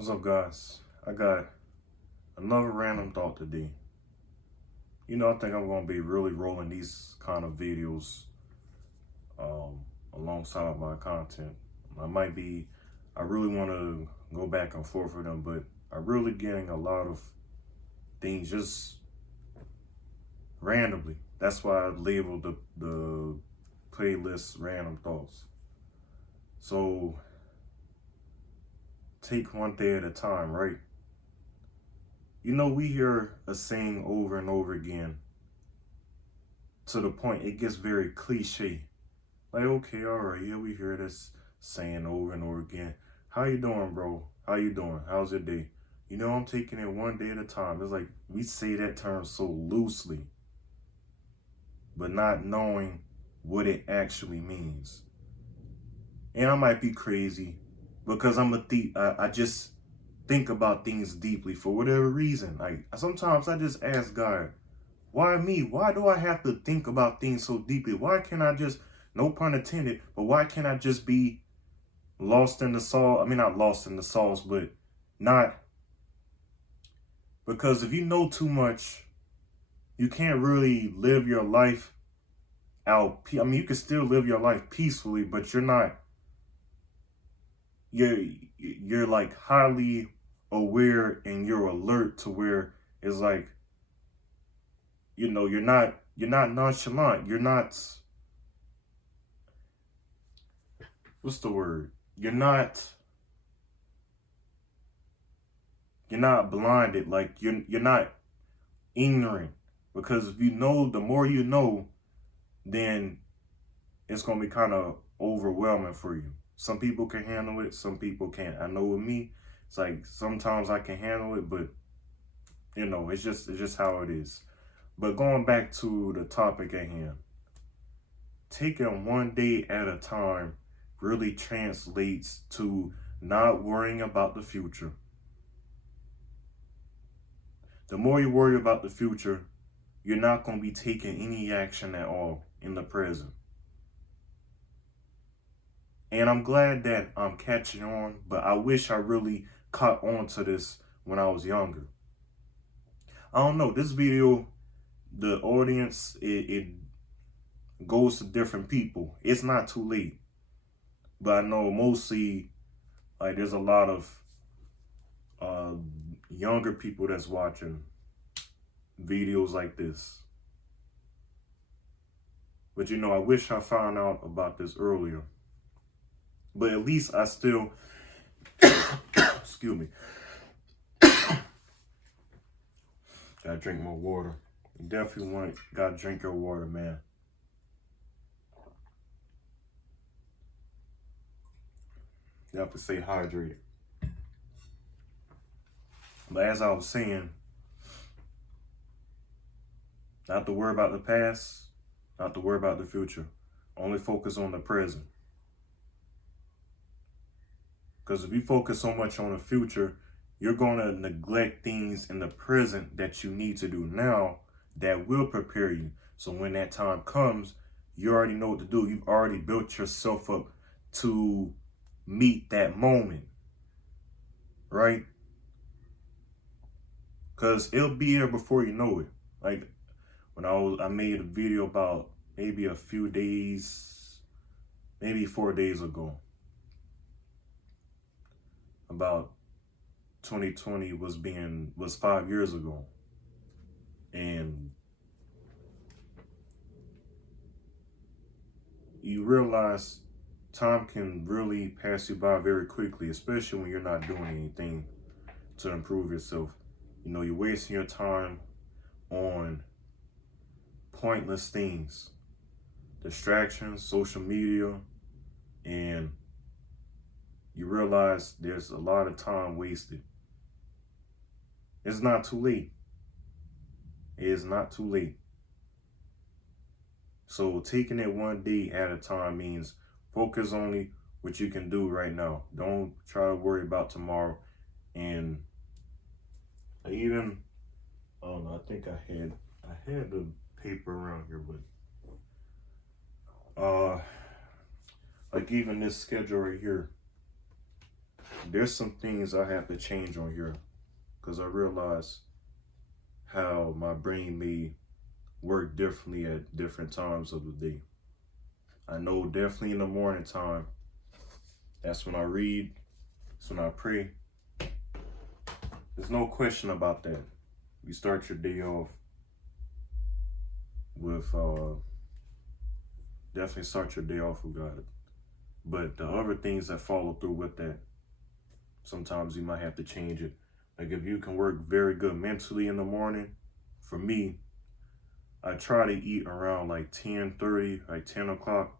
What's up, guys? I got another random thought today. I think I'm going to be really rolling these kind of videos alongside my content. I really want to go back and forth with them, but I'm really getting a lot of things just randomly. That's why I labeled the playlist Random Thoughts. So, take one day at a time, right? We hear a saying over and over again to the point it gets very cliche. Like, okay, all right, yeah, we hear this saying over and over again. How you doing, bro? How you doing? How's your day? I'm taking it one day at a time. It's like we say that term so loosely, but not knowing what it actually means. And I might be crazy because I just think about things deeply for whatever reason. Like sometimes I just ask God, why me? Why do I have to think about things so deeply? Why can't I just, no pun intended, but why can't I just be lost in the sauce? I mean, not lost in the sauce, but not, because if you know too much, you can't really live your life out. I mean, you can still live your life peacefully, but you're like highly aware and you're alert to where it's like, you're not nonchalant. You're not, what's the word? You're not blinded. Like you're not ignorant, because if you know, the more you know, then it's going to be kind of overwhelming for you. Some people can handle it, some people can't. I know with me, it's like sometimes I can handle it, but it's just how it is. But going back to the topic at hand, taking one day at a time really translates to not worrying about the future. The more you worry about the future, you're not going to be taking any action at all in the present. And I'm glad that I'm catching on, but I wish I really caught on to this when I was younger. I don't know, this video, the audience, it goes to different people. It's not too late. But I know mostly, like, there's a lot of younger people that's watching videos like this. But I wish I found out about this earlier. But at least I still, excuse me, gotta drink more water. You definitely gotta drink your water, man. You have to stay hydrated. But as I was saying, not to worry about the past, not to worry about the future. Only focus on the present. Because if you focus so much on the future, you're going to neglect things in the present that you need to do now that will prepare you. So when that time comes, you already know what to do. You've already built yourself up to meet that moment, right? Because it'll be here before you know it. Like when I made a video about maybe a few days, maybe 4 days ago, about 2020 was 5 years ago. And you realize time can really pass you by very quickly, especially when you're not doing anything to improve yourself. You're wasting your time on pointless things, distractions, social media, and you realize there's a lot of time wasted. It's not too late. It is not too late. So taking it one day at a time means focus only what you can do right now. Don't try to worry about tomorrow. And I don't know, I think I had the paper around here, but like even this schedule right here, there's some things I have to change on here because I realize how my brain may work differently at different times of the day. I know definitely in the morning time, that's when I read, that's when I pray. There's no question about that. You start your day off with, definitely start your day off with God. But the other things that follow through with that, sometimes you might have to change it. Like if you can work very good mentally in the morning, for me, I try to eat around like 10:30, like 10 o'clock.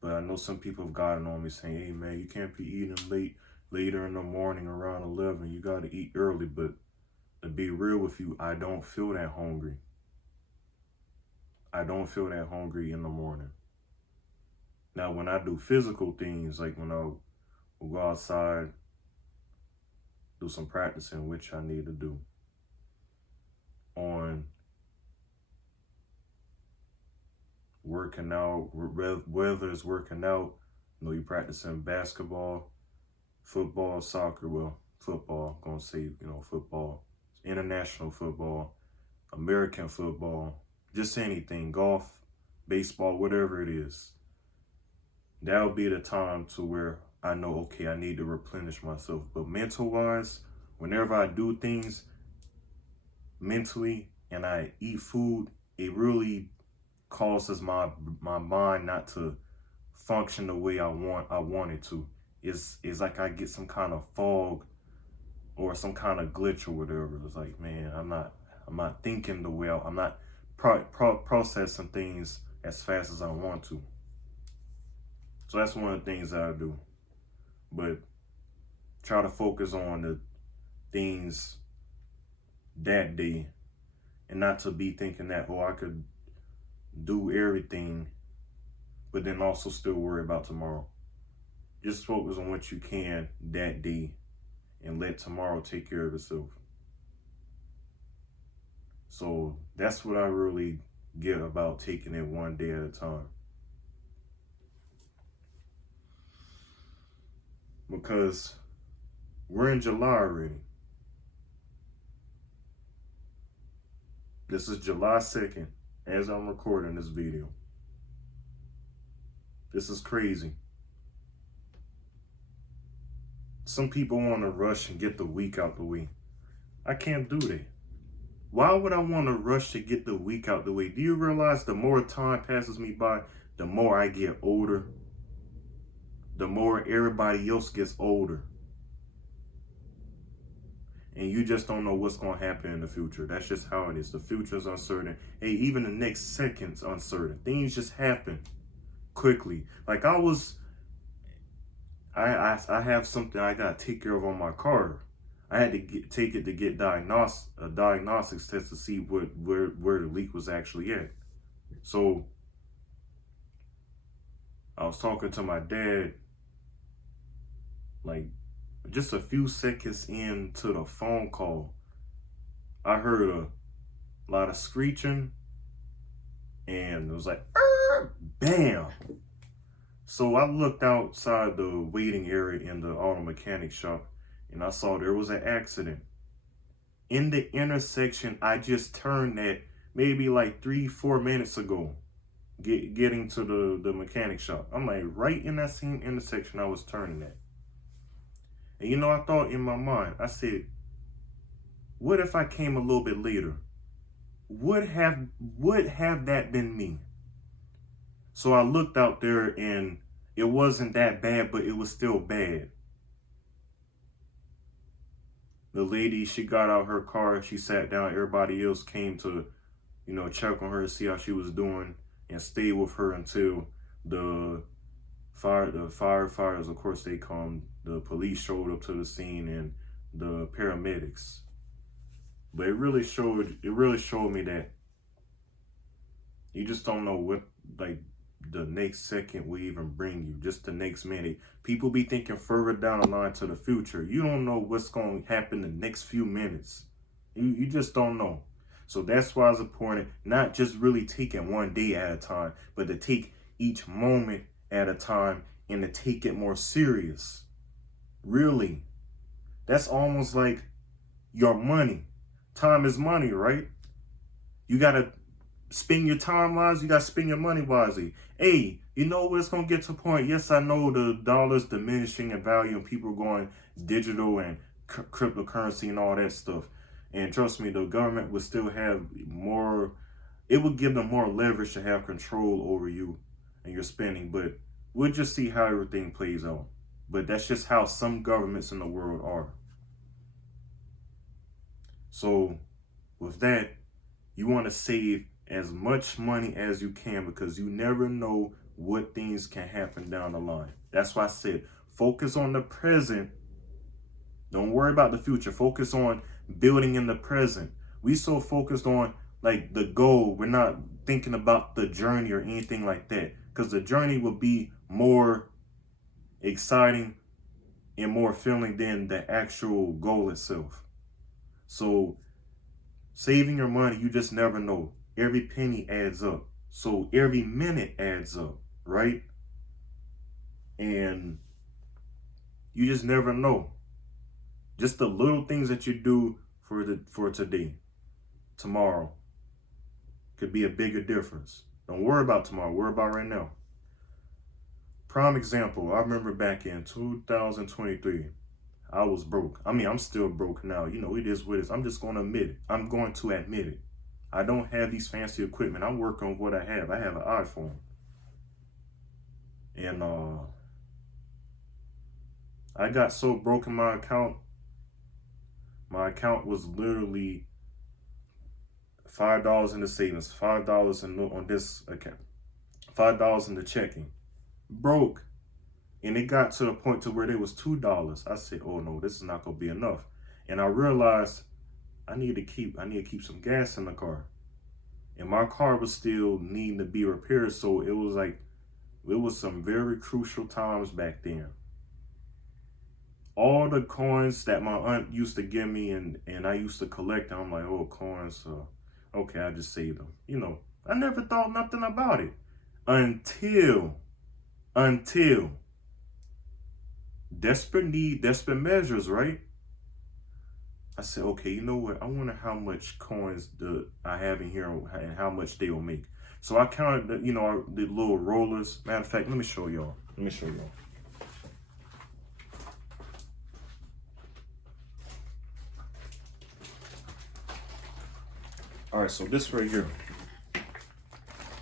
But I know some people have gotten on me saying, hey man, you can't be eating later in the morning around 11. You got to eat early. But to be real with you, I don't feel that hungry. I don't feel that hungry in the morning. Now, when I do physical things, like when I will go outside, do some practicing, which I need to do, on working out, whether it's working out, you know, you practicing basketball, football, soccer, well, football, I'm gonna say, you know, football, international football, American football, just anything, golf, baseball, whatever it is. That'll be the time to where I know, okay, I need to replenish myself. But mental wise, whenever I do things mentally and I eat food, it really causes my mind not to function the way I want it to. It's like I get some kind of fog or some kind of glitch or whatever. It's like, man, I'm not thinking the way I'm not processing things as fast as I want to. So that's one of the things that I do. But try to focus on the things that day and not to be thinking that, oh, I could do everything, but then also still worry about tomorrow. Just focus on what you can that day and let tomorrow take care of itself. So that's what I really get about taking it one day at a time. Because we're in July already. This is July 2nd as I'm recording this video. This is crazy. Some people want to rush and get the week out the way. I can't do that. Why would I want to rush to get the week out the way? Do you realize the more time passes me by, the more I get older? The more everybody else gets older. And you just don't know what's going to happen in the future. That's just how it is. The future is uncertain. Hey, even the next second's uncertain. Things just happen quickly. Like I have something I got to take care of on my car. I had to take it to get a diagnostics test to see where the leak was actually at. So I was talking to my dad, like just a few seconds into the phone call, I heard a lot of screeching and it was like, bam. So I looked outside the waiting area in the auto mechanic shop and I saw there was an accident. In the intersection I just turned at maybe like 3-4 minutes ago, getting to the mechanic shop. I'm like right in that same intersection I was turning at. And you know, I thought in my mind, I said, what if I came a little bit later? Would have that been me? So I looked out there and it wasn't that bad, but it was still bad. The lady, she got out her car, she sat down, everybody else came to, you know, check on her, see how she was doing, and stay with her until the firefighters, of course, they come, the police showed up to the scene and the paramedics. But it really showed me that you just don't know what, like, the next second will even bring you, just the next minute. People be thinking further down the line to the future. You don't know what's going to happen the next few minutes. You just don't know. So that's why it's important not just really taking one day at a time, but to take each moment at a time and to take it more serious. Really. That's almost like your money. Time is money, right? You got to spend your time wisely. You got to spend your money wisely. Hey, you know what? It's going to get to a point. Yes, I know the dollar's diminishing in value and people are going digital and cryptocurrency and all that stuff. And trust me, the government would still have more, it would give them more leverage to have control over you and your spending. But we'll just see how everything plays out. But that's just how some governments in the world are. So with that, you want to save as much money as you can because you never know what things can happen down the line. That's why I said focus on the present. Don't worry about the future. Focus on building in the present. We so focused on like the goal. We're not thinking about the journey or anything like that because the journey will be more exciting and more filling than the actual goal itself. So saving your money, you just never know. Every penny adds up. So every minute adds up, right? And you just never know. Just the little things that you do for today, tomorrow, could be a bigger difference. Don't worry about tomorrow. Worry about right now. Prime example, I remember back in 2023, I was broke. I mean, I'm still broke now. You know, it is what it is. I'm just going to admit it. I'm going to admit it. I don't have these fancy equipment. I'm working on what I have. I have an iPhone. And I got so broke in my account. My account was literally $5 in the savings, $5 on this account, $5 in the checking. Broke. And it got to the point to where there was $2. I said, oh no, this is not gonna be enough. And I realized I need to keep some gas in the car. And my car was still needing to be repaired. So it was some very crucial times back then. All the coins that my aunt used to give me and I used to collect them, I'm like, oh, coins, okay, I just saved them. You know, I never thought nothing about it until desperate need, desperate measures, right? I said, okay, you know what? I wonder how much coins I have in here and how much they will make. So I counted, the little rollers. Matter of fact, let me show y'all. All right, so this right here.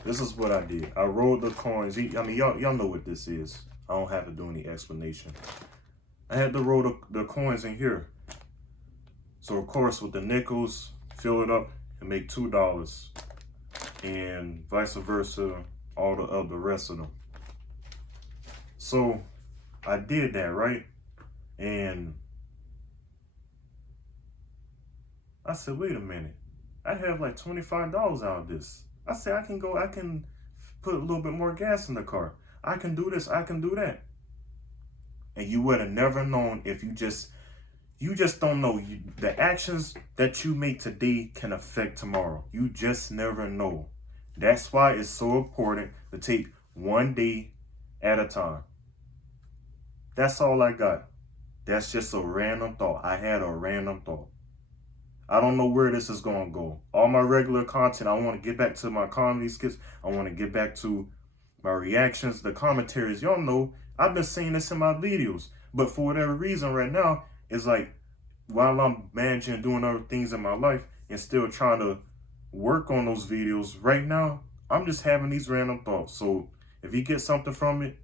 This is what I did. I rolled the coins. I mean, y'all know what this is. I don't have to do any explanation. I had to roll the coins in here. So of course, with the nickels, fill it up and make $2, and vice versa, all the rest of them. So I did that, right? And I said, wait a minute, I have like $25 out of this. I said, I can put a little bit more gas in the car. I can do this, I can do that. And you would have never known if you just don't know. The actions that you make today can affect tomorrow. You just never know. That's why it's so important to take one day at a time. That's all I got. That's just a random thought. I had a random thought. I don't know where this is going to go. All my regular content, I want to get back to my comedy skits. I want to get back to my reactions, the commentaries. Y'all know I've been saying this in my videos. But for whatever reason right now, it's like while I'm managing and doing other things in my life and still trying to work on those videos right now, I'm just having these random thoughts. So if you get something from it,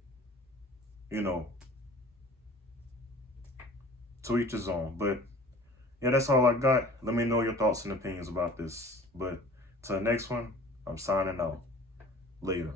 to each his own. But yeah, that's all I got. Let me know your thoughts and opinions about this. But till the next one, I'm signing out. Later.